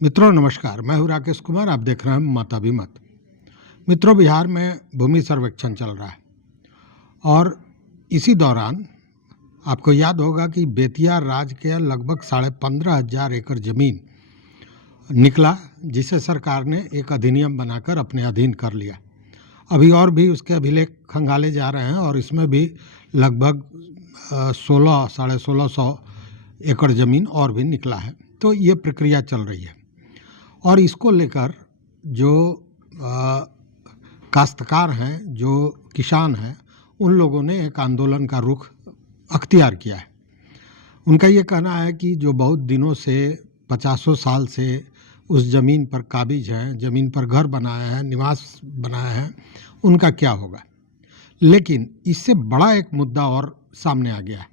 मित्रों नमस्कार, मैं हूं राकेश कुमार। आप देख रहे हैं मत अभी मत। मित्रों, बिहार में भूमि सर्वेक्षण चल रहा है और इसी दौरान आपको याद होगा कि बेतिया राज्य के लगभग 15,500 एकड़ जमीन निकला, जिसे सरकार ने एक अधिनियम बनाकर अपने अधीन कर लिया। अभी और भी उसके अभिलेख खंगाले जा रहे हैं और इसमें भी लगभग 16-1650 एकड़ ज़मीन और भी निकला है। तो ये प्रक्रिया चल रही है और इसको लेकर जो काश्तकार हैं, जो किसान हैं, उन लोगों ने एक आंदोलन का रुख अख्तियार किया है। उनका ये कहना है कि जो बहुत दिनों से 50 साल से उस ज़मीन पर काबिज हैं, ज़मीन पर घर बनाए हैं, निवास बनाए हैं, उनका क्या होगा। लेकिन इससे बड़ा एक मुद्दा और सामने आ गया है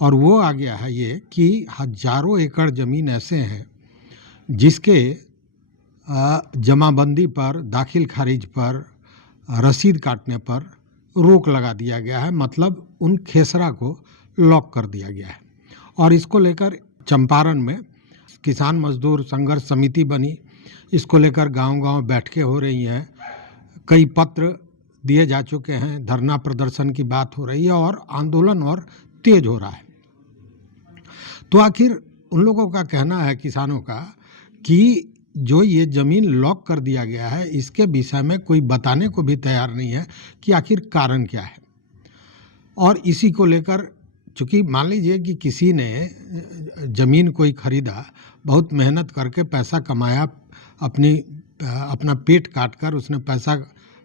और वो आ गया है ये कि हजारों एकड़ ज़मीन ऐसे हैं जिसके जमाबंदी पर, दाखिल खारिज पर, रसीद काटने पर रोक लगा दिया गया है। मतलब उन खेसरा को लॉक कर दिया गया है और इसको लेकर चंपारण में किसान मजदूर संघर्ष समिति बनी। इसको लेकर गांव-गांव बैठकें हो रही हैं, कई पत्र दिए जा चुके हैं, धरना प्रदर्शन की बात हो रही है और आंदोलन और तेज हो रहा है। तो आखिर उन लोगों का कहना है, किसानों का, कि जो ये ज़मीन लॉक कर दिया गया है, इसके विषय में कोई बताने को भी तैयार नहीं है कि आखिर कारण क्या है। और इसी को लेकर, चूँकि मान लीजिए कि किसी ने ज़मीन कोई ख़रीदा, बहुत मेहनत करके पैसा कमाया, अपना पेट काट कर उसने पैसा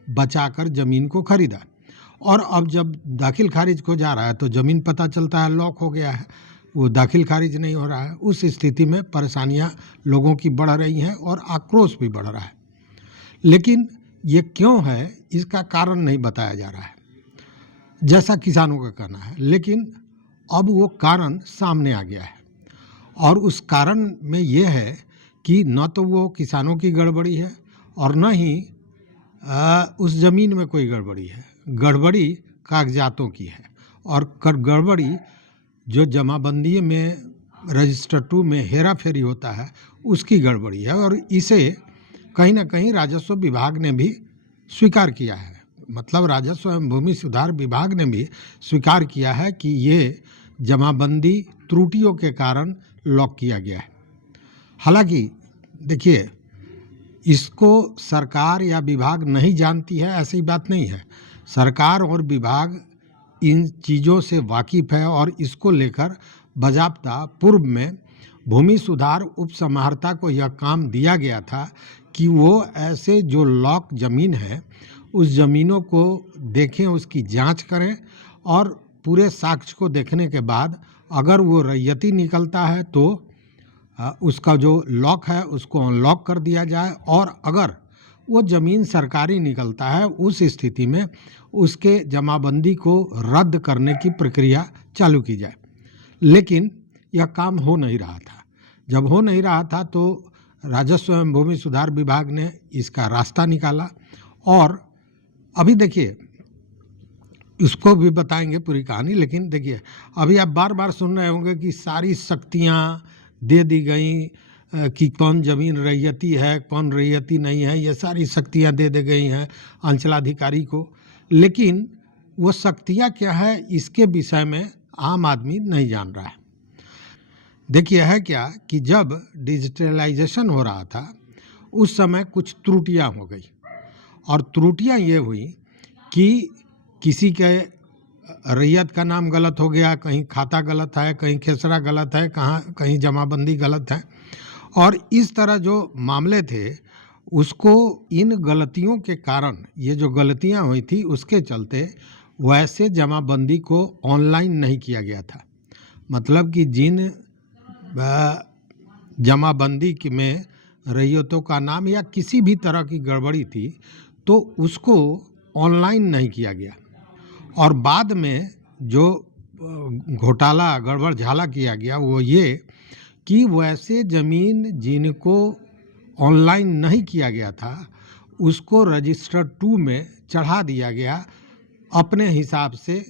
बचा कर ज़मीन को ख़रीदा और अब जब दाखिल खारिज को जा रहा है तो ज़मीन पता चलता है लॉक हो गया है, वो दाखिल खारिज नहीं हो रहा है। उस स्थिति में परेशानियां लोगों की बढ़ रही हैं और आक्रोश भी बढ़ रहा है। लेकिन ये क्यों है, इसका कारण नहीं बताया जा रहा है, जैसा किसानों का कहना है। लेकिन अब वो कारण सामने आ गया है और उस कारण में ये है कि न तो वो किसानों की गड़बड़ी है और न ही उस ज़मीन में कोई गड़बड़ी है। गड़बड़ी कागजातों की है और गड़बड़ी जो जमाबंदी में, रजिस्टर 2 में हेरा फेरी होता है, उसकी गड़बड़ी है और इसे कहीं ना कहीं राजस्व विभाग ने भी स्वीकार किया है। मतलब राजस्व एवं भूमि सुधार विभाग ने भी स्वीकार किया है कि ये जमाबंदी त्रुटियों के कारण लॉक किया गया है। हालांकि देखिए, इसको सरकार या विभाग नहीं जानती है, ऐसी बात नहीं है। सरकार और विभाग इन चीज़ों से वाकिफ़ है और इसको लेकर बाज़ाब्ता पूर्व में भूमि सुधार उप समाहर्ता को यह काम दिया गया था कि वो ऐसे जो लॉक ज़मीन है, उस ज़मीनों को देखें, उसकी जांच करें और पूरे साक्ष्य को देखने के बाद अगर वो रैयती निकलता है तो उसका जो लॉक है उसको अनलॉक कर दिया जाए और अगर वो ज़मीन सरकारी निकलता है, उस स्थिति में उसके जमाबंदी को रद्द करने की प्रक्रिया चालू की जाए। लेकिन यह काम हो नहीं रहा था। जब हो नहीं रहा था तो राजस्व एवं भूमि सुधार विभाग ने इसका रास्ता निकाला और अभी देखिए, उसको भी बताएंगे पूरी कहानी। लेकिन देखिए, अभी आप बार बार सुन रहे होंगे कि सारी शक्तियाँ दे दी गई कि कौन ज़मीन रैयती है, कौन रैयती नहीं है, ये सारी शक्तियाँ दे दी गई हैं अंचलाधिकारी को। लेकिन वो शक्तियाँ क्या है, इसके विषय में आम आदमी नहीं जान रहा है। देखिए, है क्या कि जब डिजिटलाइजेशन हो रहा था उस समय कुछ त्रुटियाँ हो गई और त्रुटियाँ ये हुई कि किसी के रैयत का नाम गलत हो गया, कहीं खाता गलत है, कहीं खेसरा गलत है, कहीं जमाबंदी गलत है और इस तरह जो मामले थे, उसको इन गलतियों के कारण, ये जो गलतियां हुई थी उसके चलते वैसे जमाबंदी को ऑनलाइन नहीं किया गया था। मतलब कि जिन जमाबंदी में रैयतों का नाम या किसी भी तरह की गड़बड़ी थी तो उसको ऑनलाइन नहीं किया गया और बाद में जो घोटाला, गड़बड़ झाला किया गया वो ये कि वैसे ज़मीन जिनको ऑनलाइन नहीं किया गया था उसको रजिस्टर 2 में चढ़ा दिया गया अपने हिसाब से।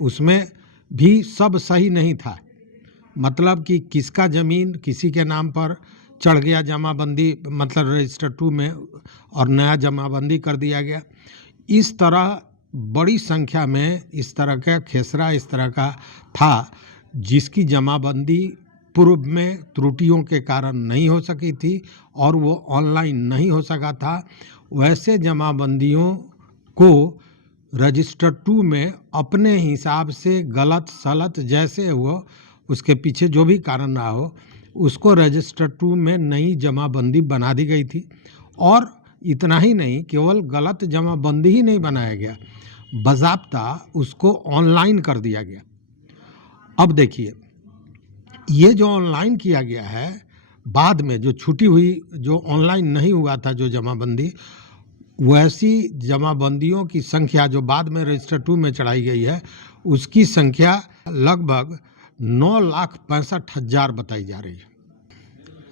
उसमें भी सब सही नहीं था। मतलब कि किसका ज़मीन किसी के नाम पर चढ़ गया जमाबंदी, मतलब रजिस्टर 2 में, और नया जमाबंदी कर दिया गया। इस तरह बड़ी संख्या में इस तरह का खेसरा इस तरह का था जिसकी जमाबंदी पूर्व में त्रुटियों के कारण नहीं हो सकी थी और वो ऑनलाइन नहीं हो सका था। वैसे जमाबंदियों को रजिस्टर 2 में अपने हिसाब से गलत सलत जैसे हो, उसके पीछे जो भी कारण रहा हो, उसको रजिस्टर 2 में नई जमाबंदी बना दी गई थी। और इतना ही नहीं, केवल गलत जमाबंदी ही नहीं बनाया गया, बाज़ाब्ता उसको ऑनलाइन कर दिया गया। अब देखिए, ये जो ऑनलाइन किया गया है, बाद में जो छूटी हुई, जो ऑनलाइन नहीं हुआ था जो जमाबंदी, वैसी जमाबंदियों की संख्या जो बाद में रजिस्टर 2 में चढ़ाई गई है, उसकी संख्या लगभग 9,65,000 बताई जा रही है।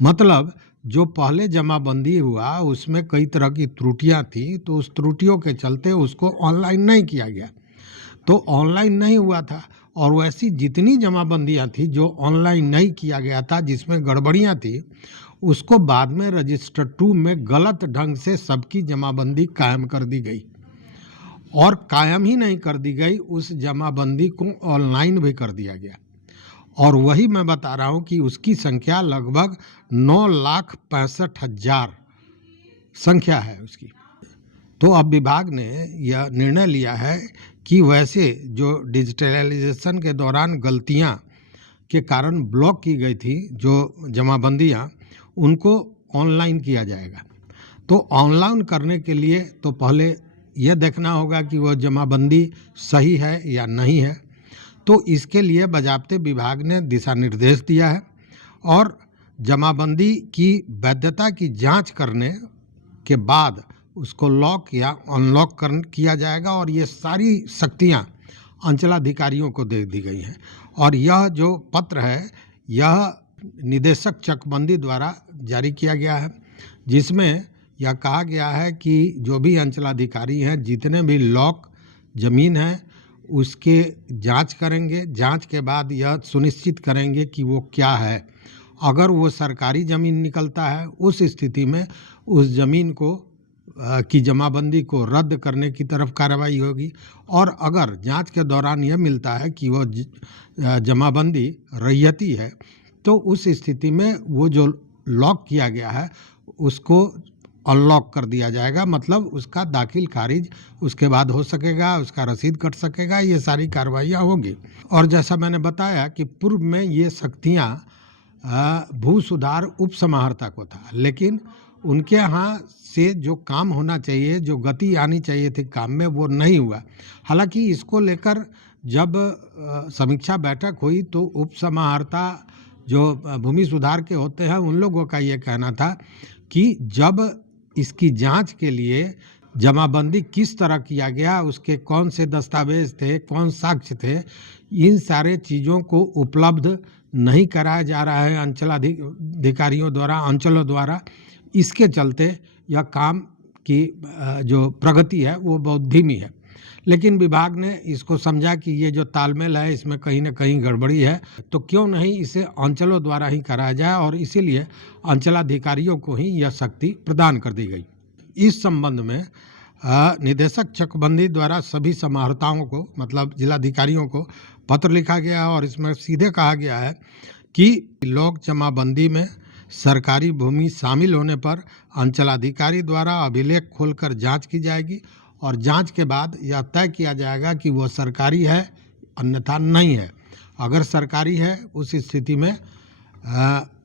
मतलब जो पहले जमाबंदी हुआ उसमें कई तरह की त्रुटियां थी, तो उस त्रुटियों के चलते उसको ऑनलाइन नहीं किया गया, तो ऑनलाइन नहीं हुआ था। और वैसी जितनी जमाबंदियां थी जो ऑनलाइन नहीं किया गया था, जिसमें गड़बड़ियां थी, उसको बाद में रजिस्टर 2 में गलत ढंग से सबकी जमाबंदी कायम कर दी गई। और कायम ही नहीं कर दी गई, उस जमाबंदी को ऑनलाइन भी कर दिया गया। और वही मैं बता रहा हूँ कि उसकी संख्या लगभग 9,65,000 संख्या है उसकी। तो अब विभाग ने यह निर्णय लिया है कि वैसे जो डिजिटलाइजेशन के दौरान गलतियां के कारण ब्लॉक की गई थी जो जमाबंदियां, उनको ऑनलाइन किया जाएगा। तो ऑनलाइन करने के लिए तो पहले यह देखना होगा कि वह जमाबंदी सही है या नहीं है। तो इसके लिए बाज़ाब्ते विभाग ने दिशा निर्देश दिया है और जमाबंदी की वैधता की जांच करने के बाद उसको लॉक या अनलॉक किया जाएगा। और ये सारी शक्तियां अंचलाधिकारियों को दे दी गई हैं। और यह जो पत्र है, यह निदेशक चकबंदी द्वारा जारी किया गया है, जिसमें यह कहा गया है कि जो भी अंचलाधिकारी हैं, जितने भी लॉक ज़मीन है उसके जांच करेंगे। जांच के बाद यह सुनिश्चित करेंगे कि वो क्या है। अगर वो सरकारी ज़मीन निकलता है, उस स्थिति में उस ज़मीन को की जमाबंदी को रद्द करने की तरफ कार्रवाई होगी। और अगर जांच के दौरान यह मिलता है कि वो जमाबंदी रैयती है, तो उस स्थिति में वो जो लॉक किया गया है उसको अनलॉक कर दिया जाएगा। मतलब उसका दाखिल खारिज उसके बाद हो सकेगा, उसका रसीद कट सकेगा, ये सारी कार्रवाइयाँ होगी। और जैसा मैंने बताया कि पूर्व में ये शक्तियाँ भू सुधार उप समाहर्ता को था, लेकिन उनके यहाँ से जो काम होना चाहिए, जो गति आनी चाहिए थी काम में, वो नहीं हुआ। हालांकि इसको लेकर जब समीक्षा बैठक हुई तो उप समाहर्ता जो भूमि सुधार के होते हैं, उन लोगों का ये कहना था कि जब इसकी जांच के लिए जमाबंदी किस तरह किया गया, उसके कौन से दस्तावेज थे, कौन साक्ष्य थे, इन सारे चीज़ों को उपलब्ध नहीं कराया जा रहा है अंचलाधिकारियों द्वारा, अंचलों द्वारा। इसके चलते यह काम की जो प्रगति है वो बहुत धीमी है। लेकिन विभाग ने इसको समझा कि ये जो तालमेल है इसमें कहीं ना कहीं गड़बड़ी है, तो क्यों नहीं इसे अंचलों द्वारा ही कराया जाए, और इसीलिए अंचलाधिकारियों को ही यह शक्ति प्रदान कर दी गई। इस संबंध में निदेशक चकबंदी द्वारा सभी समाहर्ताओं को, मतलब जिलाधिकारियों को पत्र लिखा गया और इसमें सीधे कहा गया है कि लोक जमाबंदी में सरकारी भूमि शामिल होने पर अंचलाधिकारी द्वारा अभिलेख खोलकर जांच की जाएगी और जांच के बाद यह तय किया जाएगा कि वह सरकारी है अन्यथा नहीं है। अगर सरकारी है, उस स्थिति में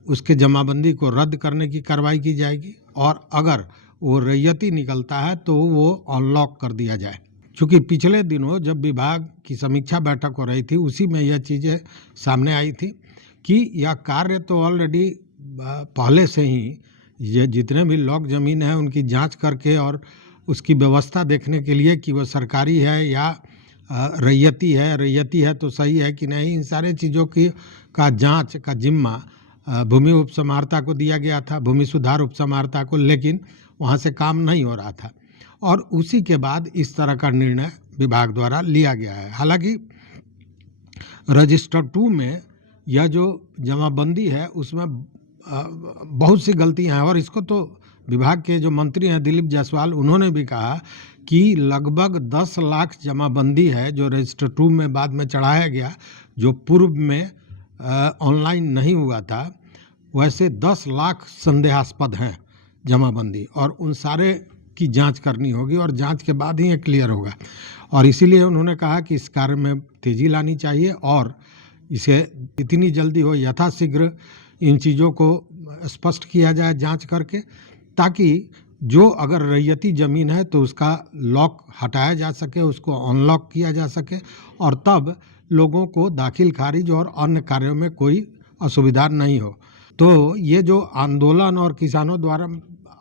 उसके जमाबंदी को रद्द करने की कार्रवाई की जाएगी, और अगर वो रैयती निकलता है तो वो अनलॉक कर दिया जाए। चूँकि पिछले दिनों जब विभाग की समीक्षा बैठक हो रही थी, उसी में यह चीज़ें सामने आई थी कि यह कार्य तो ऑलरेडी पहले से ही ये जितने भी लॉक ज़मीन है उनकी जांच करके और उसकी व्यवस्था देखने के लिए कि वह सरकारी है या रैयती है तो सही है कि नहीं, इन सारे चीज़ों की का जांच का जिम्मा भूमि उप समाहर्ता को दिया गया था, भूमि सुधार उप समाहर्ता को, लेकिन वहाँ से काम नहीं हो रहा था और उसी के बाद इस तरह का निर्णय विभाग द्वारा लिया गया है। हालांकि रजिस्टर 2 में यह जो जमाबंदी है उसमें बहुत सी गलतियां हैं। और इसको तो विभाग के जो मंत्री हैं दिलीप जायसवाल, उन्होंने भी कहा कि लगभग 10 लाख जमाबंदी है जो रजिस्टर 2 में बाद में चढ़ाया गया, जो पूर्व में ऑनलाइन नहीं हुआ था। वैसे 10 लाख संदेहास्पद हैं जमाबंदी, और उन सारे की जांच करनी होगी और जांच के बाद ही ये क्लियर होगा। और इसीलिए उन्होंने कहा कि इस कार्य में तेज़ी लानी चाहिए और इसे जितनी जल्दी हो यथाशीघ्र इन चीज़ों को स्पष्ट किया जाए जांच करके, ताकि जो अगर रैयती ज़मीन है तो उसका लॉक हटाया जा सके, उसको अनलॉक किया जा सके, और तब लोगों को दाखिल खारिज और अन्य कार्यों में कोई असुविधा नहीं हो। तो ये जो आंदोलन और किसानों द्वारा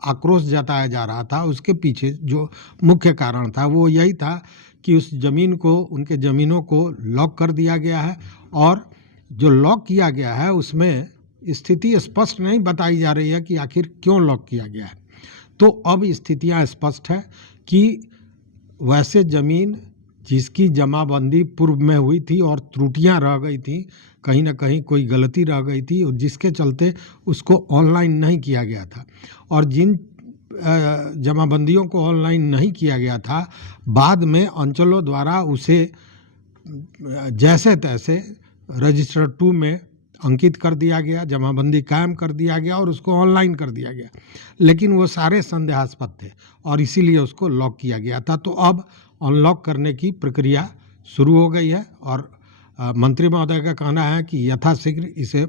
आक्रोश जताया जा रहा था, उसके पीछे जो मुख्य कारण था वो यही था कि उस ज़मीन को, उनके ज़मीनों को लॉक कर दिया गया है, और जो लॉक किया गया है उसमें स्थिति स्पष्ट नहीं बताई जा रही है कि आखिर क्यों लॉक किया गया है। तो अब स्थितियां स्पष्ट है कि वैसे ज़मीन जिसकी जमाबंदी पूर्व में हुई थी और त्रुटियां रह गई थी, कहीं ना कहीं कोई गलती रह गई थी, और जिसके चलते उसको ऑनलाइन नहीं किया गया था, और जिन जमाबंदियों को ऑनलाइन नहीं किया गया था, बाद में अंचलों द्वारा उसे जैसे तैसे रजिस्टर 2 में अंकित कर दिया गया, जमाबंदी कायम कर दिया गया और उसको ऑनलाइन कर दिया गया, लेकिन वो सारे संदेहास्पद थे और इसीलिए उसको लॉक किया गया था। तो अब अनलॉक करने की प्रक्रिया शुरू हो गई है, और मंत्री महोदय का कहना है कि यथाशीघ्र इसे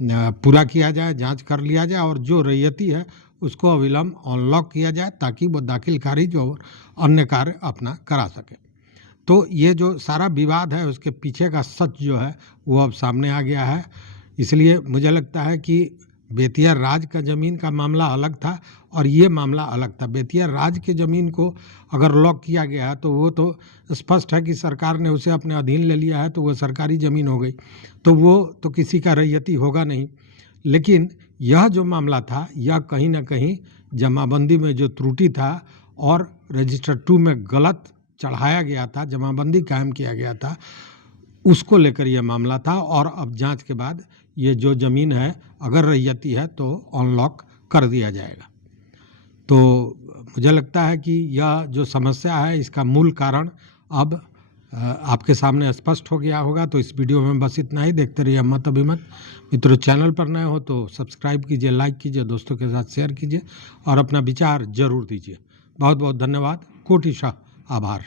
पूरा किया जाए, जांच कर लिया जाए, और जो रैयती है उसको अविलंब अनलॉक किया जाए, ताकि वो दाखिल खारिज और अन्य कार्य अपना करा सके। तो ये जो सारा विवाद है उसके पीछे का सच जो है वो अब सामने आ गया है। इसलिए मुझे लगता है कि बेतिया राज का ज़मीन का मामला अलग था और ये मामला अलग था। बेतिया राज के ज़मीन को अगर लॉक किया गया है तो वो तो स्पष्ट है कि सरकार ने उसे अपने अधीन ले लिया है, तो वो सरकारी ज़मीन हो गई, तो वो तो किसी का रैयती होगा नहीं। लेकिन यह जो मामला था, यह कहीं ना कहीं जमाबंदी में जो त्रुटि था और रजिस्टर 2 में गलत चढ़ाया गया था, जमाबंदी कायम किया गया था, उसको लेकर यह मामला था। और अब जांच के बाद ये जो ज़मीन है अगर रैयती है तो अनलॉक कर दिया जाएगा। तो मुझे लगता है कि यह जो समस्या है इसका मूल कारण अब आपके सामने स्पष्ट हो गया होगा। तो इस वीडियो में बस इतना ही। देखते रहिए मत अभिमत। मित्रों, चैनल पर नए हो तो सब्सक्राइब कीजिए, लाइक कीजिए, दोस्तों के साथ शेयर कीजिए और अपना विचार जरूर दीजिए। बहुत बहुत धन्यवाद। कोटिशः आभार।